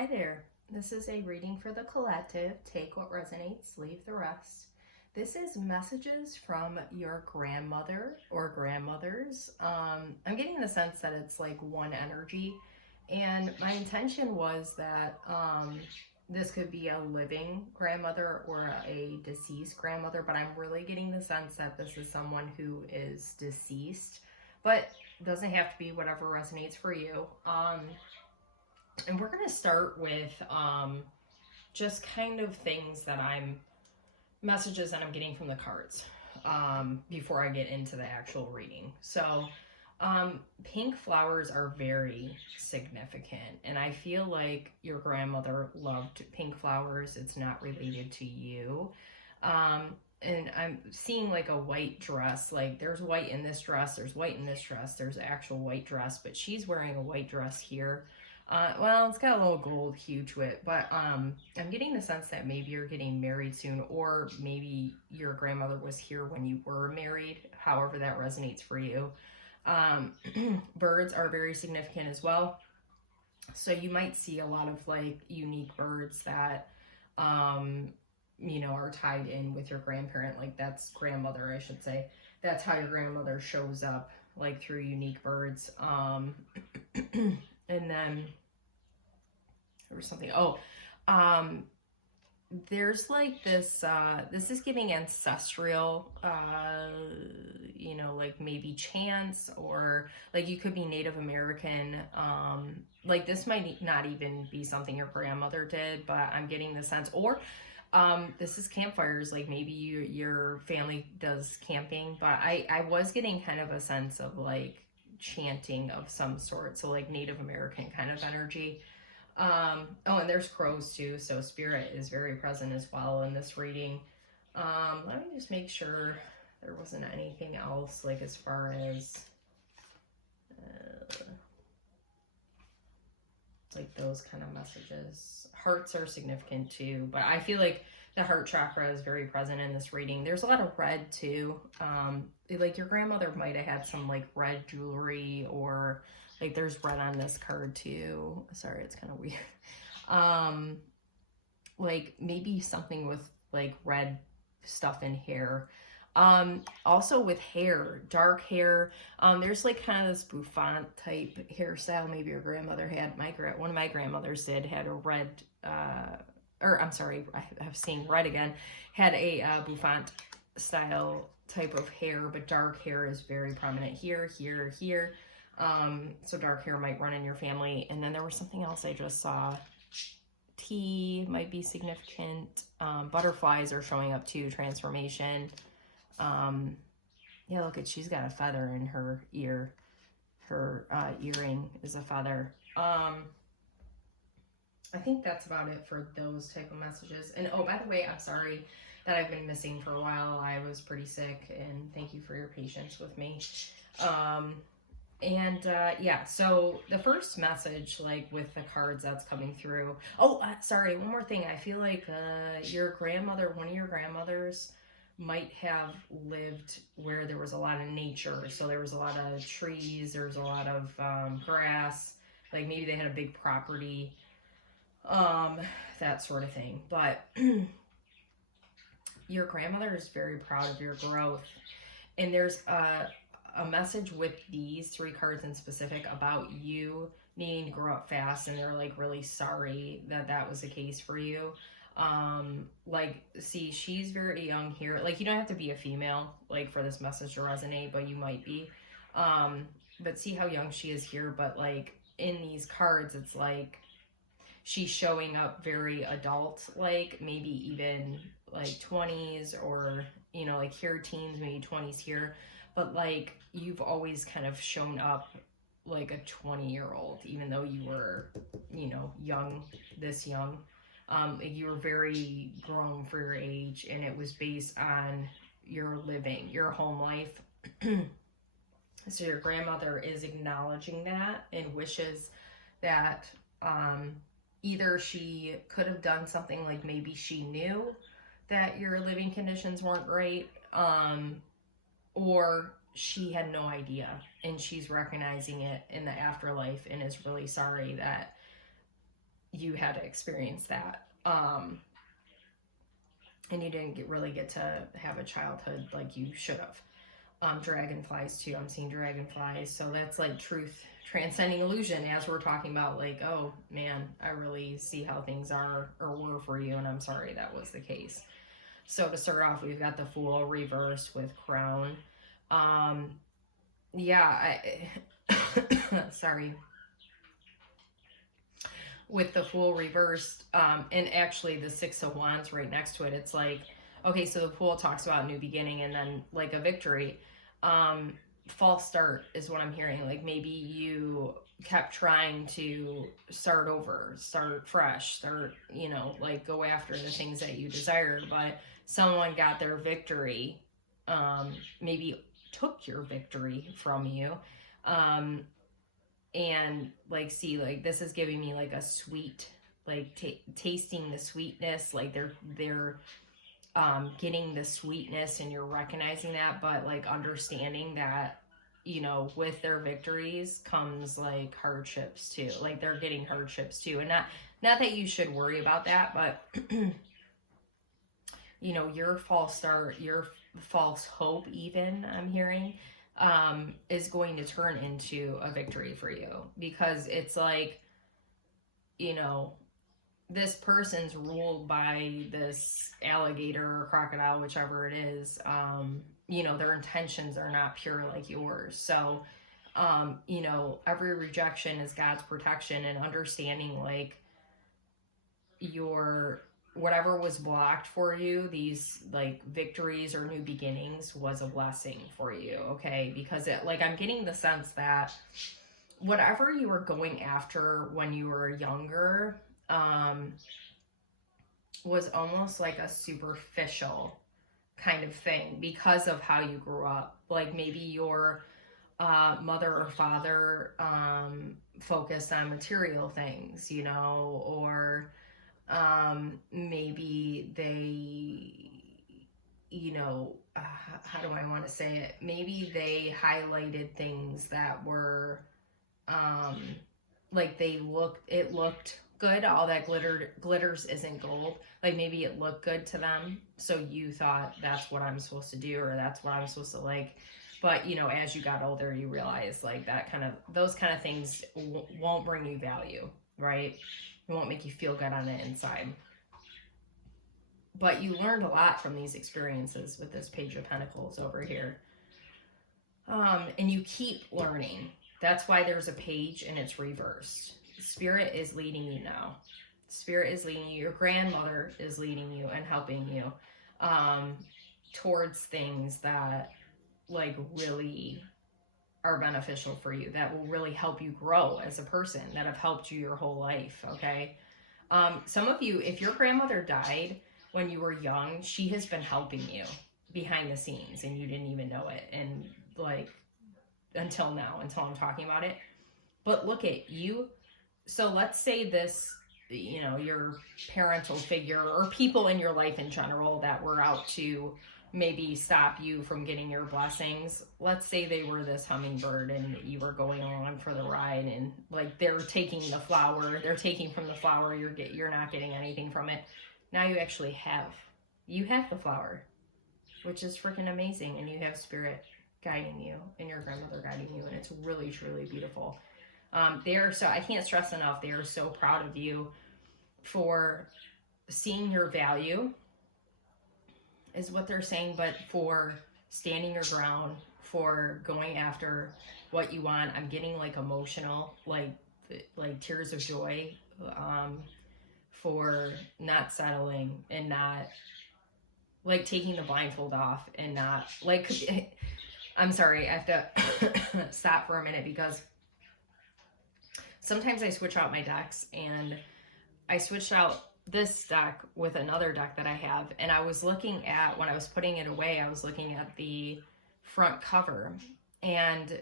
Hi there. This is a reading for the collective. Take what resonates, leave the rest. This is messages from your grandmother or grandmothers. I'm getting the sense that it's like one energy, and my intention was that this could be a living grandmother or a deceased grandmother, but I'm really getting the sense that this is someone who is deceased, but doesn't have to be. Whatever resonates for you. And we're going to start with just kind of things that messages that I'm getting from the cards before I get into the actual reading. So, pink flowers are very significant, and I feel like your grandmother loved pink flowers. It's not related to you. And I'm seeing like a white dress. Like there's white in this dress, there's white in this dress, there's actual white dress, but she's wearing a white dress here. Well, it's got a little gold hue to it, but I'm getting the sense that maybe you're getting married soon, or maybe your grandmother was here when you were married, however that resonates for you. Birds are very significant as well. So you might see a lot of like unique birds that, are tied in with your grandparent. Like that's grandmother, I should say. That's how your grandmother shows up, like through unique birds. And then there was something. There's like this. This is giving ancestral. Like maybe chants, or like you could be Native American. Like this might not even be something your grandmother did, but I'm getting the sense. Or this is campfires. Like maybe your family does camping, but I was getting kind of a sense of like chanting of some sort, so like Native American kind of energy. And there's crows too, so spirit is very present as well in this reading. Let me just make sure there wasn't anything else, like as far as like those kind of messages. Hearts are significant too, but I feel like the heart chakra is very present in this reading. There's a lot of red too. Like your grandmother might have had some like red jewelry, or like there's red on this card too. Sorry, it's kind of weird. Like maybe something with like red stuff in hair. Also with hair, dark hair. There's like kind of this bouffant type hairstyle. Maybe your grandmother had. One of my grandmothers had a red. I'm sorry, I'm seeing red again. Had a bouffant style type of hair, but dark hair is very prominent here, here, here. So dark hair might run in your family. And then there was something else I just saw. Tea might be significant. Butterflies are showing up too. Transformation. Yeah, look she's got a feather in her ear. Her earring is a feather. I think that's about it for those type of messages. And oh, by the way, I'm sorry that I've been missing for a while. I was pretty sick, and thank you for your patience with me. Yeah, so the first message, like with the cards that's coming through. Oh, sorry, one more thing. I feel like one of your grandmothers might have lived where there was a lot of nature. So there was a lot of trees, there was a lot of grass. Like maybe they had a big property, that sort of thing. But your grandmother is very proud of your growth. And there's a message with these three cards in specific about you needing to grow up fast, and they're like really sorry that was the case for you. See, she's very young here. Like you don't have to be a female like for this message to resonate, but you might be. But see how young she is here, but like in these cards it's like she's showing up very adult, like maybe even like 20s, or like here teens, maybe 20s here. But like you've always kind of shown up like a 20-year-old, even though you were young, this young. You were very grown for your age, and it was based on your home life. So your grandmother is acknowledging that and wishes that either she could have done something, like maybe she knew that your living conditions weren't great, or she had no idea, and she's recognizing it in the afterlife and is really sorry that you had to experience that. And you didn't really get to have a childhood like you should have. Dragonflies too. I'm seeing dragonflies. So that's like truth transcending illusion, as we're talking about, like, oh man, I really see how things are or were for you, and I'm sorry that was the case. So to start off, we've got the Fool reversed with Crown. Yeah, sorry. With the Fool reversed, and actually the Six of Wands right next to it, it's like, okay, so the Fool talks about new beginning and then like a victory. False start is what I'm hearing. Like maybe you kept trying to start over, start fresh, start, like go after the things that you desire, but someone got their victory, maybe took your victory from you. And like, see, like this is giving me like a sweet, like tasting the sweetness, like they're getting the sweetness and you're recognizing that, but like understanding that, with their victories comes like hardships too. Like they're getting hardships too. And not that you should worry about that, but your false start, your false hope, even I'm hearing, is going to turn into a victory for you, because it's like, this person's ruled by this alligator or crocodile, whichever it is. Their intentions are not pure like yours. So, every rejection is God's protection, and understanding like whatever was blocked for you, these like victories or new beginnings, was a blessing for you. Okay. Because I'm getting the sense that whatever you were going after when you were younger, was almost like a superficial kind of thing because of how you grew up. Like maybe your mother or father focused on material things, or maybe they, how do I want to say it? Maybe they highlighted things that were like it looked good. All that glitters isn't gold. Like maybe it looked good to them, so you thought that's what I'm supposed to do, or that's what I'm supposed to like. But as you got older, you realize like those kind of things won't bring you value, right? It won't make you feel good on the inside. But you learned a lot from these experiences with this Page of Pentacles over here, and you keep learning. That's why there's a page and it's reversed. Spirit is leading you now. Spirit is leading you. Your grandmother is leading you and helping you towards things that like really are beneficial for you, that will really help you grow as a person, that have helped you your whole life. Okay. Some of you, if your grandmother died when you were young, she has been helping you behind the scenes and you didn't even know it. And like, until now, until I'm talking about it. But look at you. So let's say this, your parental figure or people in your life in general that were out to maybe stop you from getting your blessings. Let's say they were this hummingbird and you were going along for the ride, and like they're taking the flower, they're taking from the flower, you're not getting anything from it. Now you actually have the flower, which is freaking amazing, and you have Spirit guiding you and your grandmother guiding you, and it's really truly beautiful. I can't stress enough, they are so proud of you for seeing your value, is what they're saying, but for standing your ground, for going after what you want. I'm getting like emotional, like tears of joy, for not settling and not like taking the blindfold off and not like, I'm sorry, I have to stop for a minute, because sometimes I switch out my decks, and I switched out this deck with another deck that I have, and I was looking at, when I was putting it away, I was looking at the front cover, and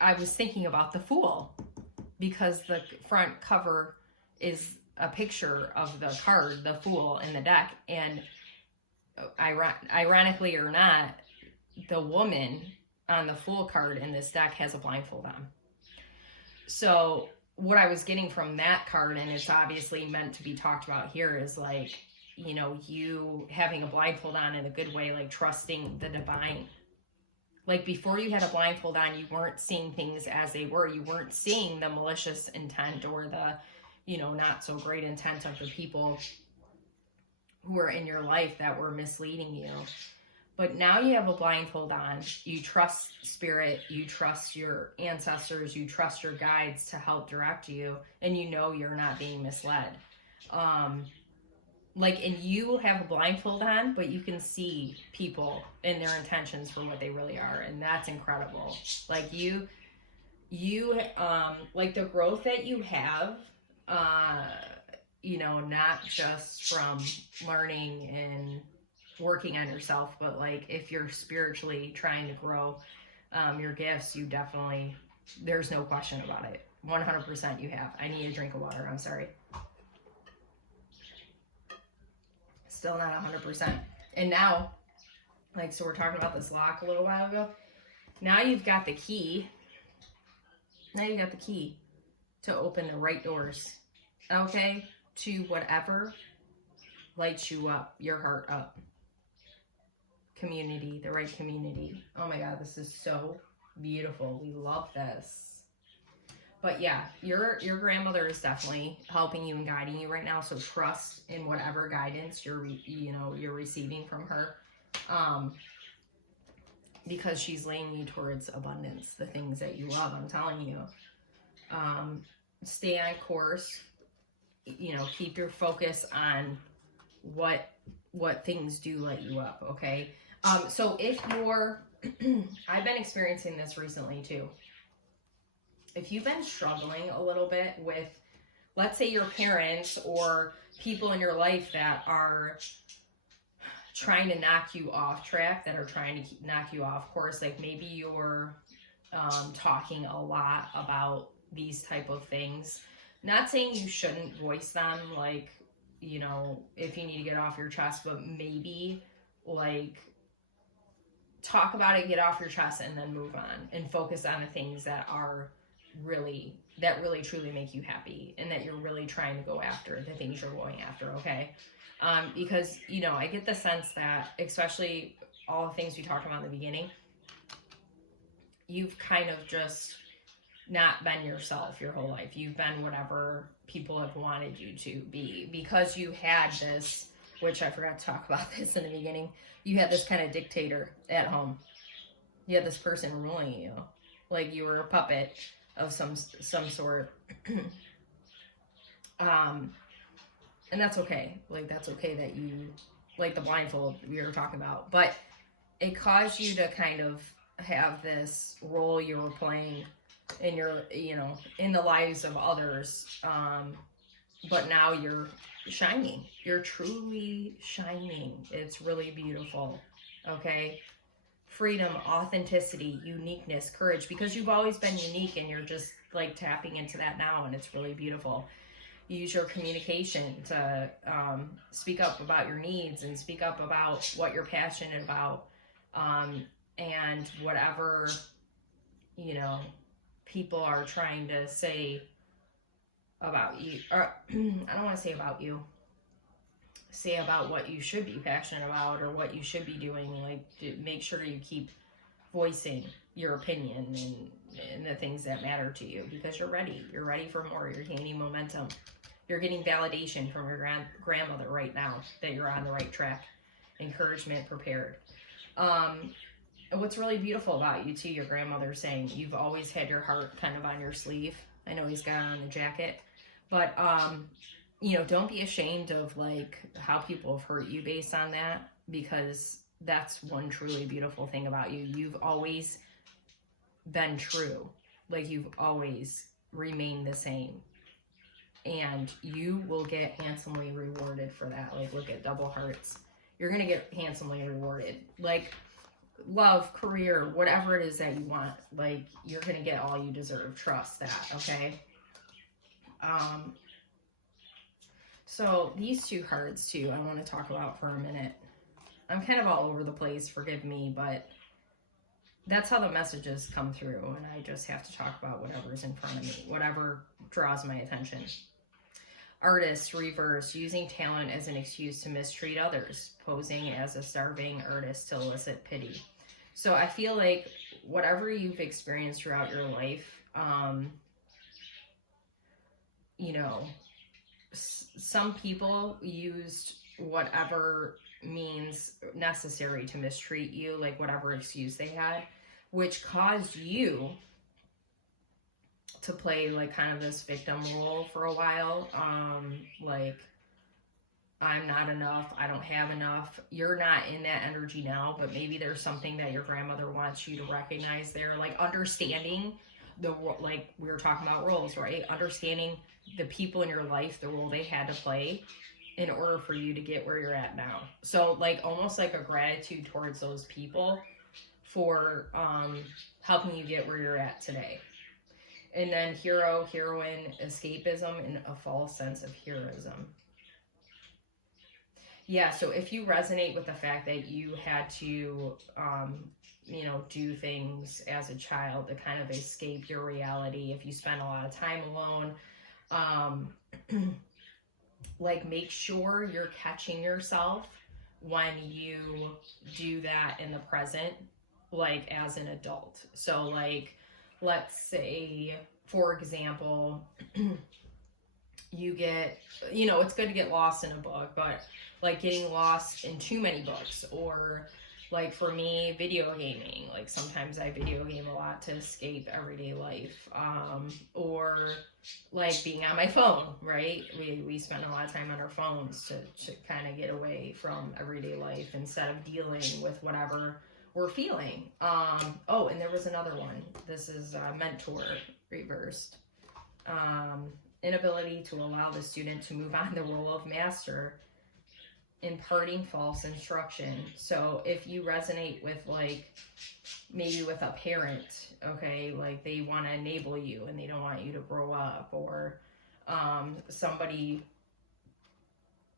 I was thinking about the Fool, because the front cover is a picture of the card, the Fool, in the deck, and ironically or not, the woman on the Fool card in this deck has a blindfold on. So what I was getting from that card, and it's obviously meant to be talked about here, is like, you know, you having a blindfold on in a good way, like trusting the divine. Like before you had a blindfold on, you weren't seeing things as they were. You weren't seeing the malicious intent or the, you know, not so great intent of the people who were in your life that were misleading you. But now you have a blindfold on. You trust spirit, you trust your ancestors, you trust your guides to help direct you, and you know you're not being misled. And you have a blindfold on, but you can see people and their intentions for what they really are, and that's incredible. Like you like the growth that you have, you know, not just from learning and working on yourself, but like if you're spiritually trying to grow your gifts, you definitely, there's no question about it. 100% you have. I need a drink of water. I'm sorry. Still not 100%. And now, like, so we're talking about this lock a little while ago. Now you've got the key. Now you got the key to open the right doors. Okay? To whatever lights you up, your heart up. Community, the right community. Oh my God, this is so beautiful. We love this. But yeah, your grandmother is definitely helping you and guiding you right now. So trust in whatever guidance you're receiving from her, because she's leading you towards abundance, the things that you love. I'm telling you, stay on course. You know, keep your focus on what things do light you up. Okay. So if you're, I've been experiencing this recently too. If you've been struggling a little bit with, let's say your parents or people in your life that are trying to knock you off track, that are trying to knock you off course, like maybe you're talking a lot about these type of things. Not saying you shouldn't voice them, like, you know, if you need to get off your chest, but maybe like talk about it, get off your chest, and then move on and focus on the things that really truly make you happy and that you're really trying to go after, the things you're going after. Okay. Because, you know, I get the sense that, especially all the things we talked about in the beginning, you've kind of just not been yourself your whole life. You've been whatever people have wanted you to be, because you had this, which I forgot to talk about this in the beginning, you had this kind of dictator at home. You had this person ruling you, like you were a puppet of some sort. And that's okay. Like, that's okay that you, like the blindfold we were talking about, but it caused you to kind of have this role you were playing in your, you know, in the lives of others. But now you're shining. You're truly shining. It's really beautiful. Okay. Freedom, authenticity, uniqueness, courage, because you've always been unique and you're just like tapping into that now, and it's really beautiful. Use your communication to speak up about your needs and speak up about what you're passionate about, and whatever, you know, people are trying to say about you, or I don't want to say about you, say about what you should be passionate about or what you should be doing. Like, make sure you keep voicing your opinion and the things that matter to you, because you're ready for more. You're gaining momentum. You're getting validation from your grandmother right now that you're on the right track. Encouragement, prepared. What's really beautiful about you too, your grandmother saying you've always had your heart kind of on your sleeve. I know he's got on the jacket, but you know, don't be ashamed of like how people have hurt you based on that, because that's one truly beautiful thing about you. You've always been true. Like, you've always remained the same, and you will get handsomely rewarded for that. Like, look at double hearts. You're going to get handsomely rewarded. Like, love, career, whatever it is that you want, like, you're going to get all you deserve. Trust that. Okay. So these two cards too, I want to talk about for a minute. I'm kind of all over the place, forgive me, but that's how the messages come through, and I just have to talk about whatever's in front of me, whatever draws my attention. Artist, reverse, using talent as an excuse to mistreat others, posing as a starving artist to elicit pity. So I feel like whatever you've experienced throughout your life, you know, some people used whatever means necessary to mistreat you, like whatever excuse they had, which caused you to play like kind of this victim role for a while. Like, I'm not enough, I don't have enough. You're not in that energy now, but maybe there's something that your grandmother wants you to recognize there, like understanding like we were talking about roles, right? Understanding the people in your life, the role they had to play in order for you to get where you're at now. So like almost like a gratitude towards those people for helping you get where you're at today. And then hero, heroine, escapism, and a false sense of heroism. Yeah, so if you resonate with the fact that you had to, do things as a child to kind of escape your reality, if you spend a lot of time alone, like make sure you're catching yourself when you do that in the present, like as an adult. So like, let's say, for example, you get, it's good to get lost in a book, but like getting lost in too many books, or like for me, video gaming, like sometimes I video game a lot to escape everyday life, or like being on my phone, right? We spend a lot of time on our phones to kind of get away from everyday life instead of dealing with whatever we're feeling. Oh, and there was another one. This is mentor reversed. Inability to allow the student to move on the role of master, imparting false instruction. So if you resonate with like, maybe with a parent, okay, like they want to enable you and they don't want you to grow up, or somebody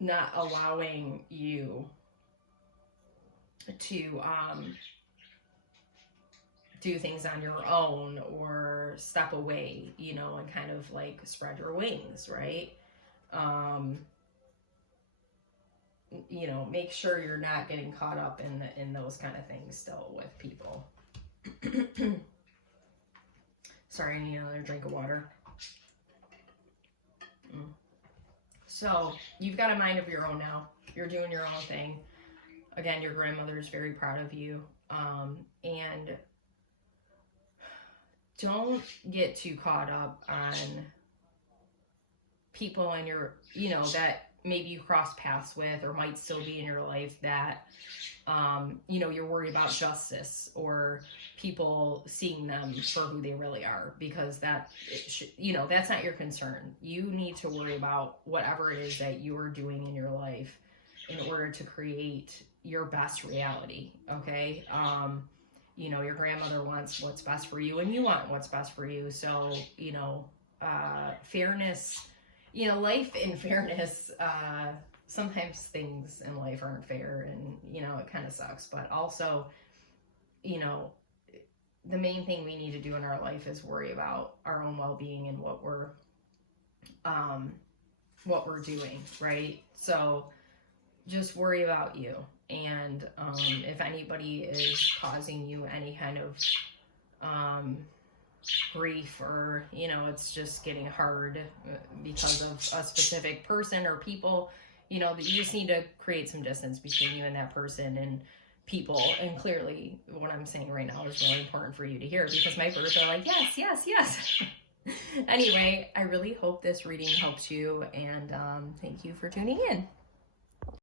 not allowing you to do things on your own or step away, and kind of like spread your wings, right? Make sure you're not getting caught up in those kind of things still with people. Sorry, I need another drink of water. So you've got a mind of your own now. You're doing your own thing. Again, your grandmother is very proud of you. And don't get too caught up on people in your, that maybe you cross paths with or might still be in your life that, you're worried about justice or people seeing them for who they really are, because that's not your concern. You need to worry about whatever it is that you are doing in your life in order to create your best reality. Okay. Your grandmother wants what's best for you and you want what's best for you. So, fairness, life in fairness, sometimes things in life aren't fair and, it kind of sucks, but also, the main thing we need to do in our life is worry about our own well-being and what we're doing, right? So just worry about you. And if anybody is causing you any kind of grief, or it's just getting hard because of a specific person or people, you just need to create some distance between you and that person and people. And clearly what I'm saying right now is really important for you to hear, because my birds are like, yes. Anyway, I really hope this reading helps you, and thank you for tuning in.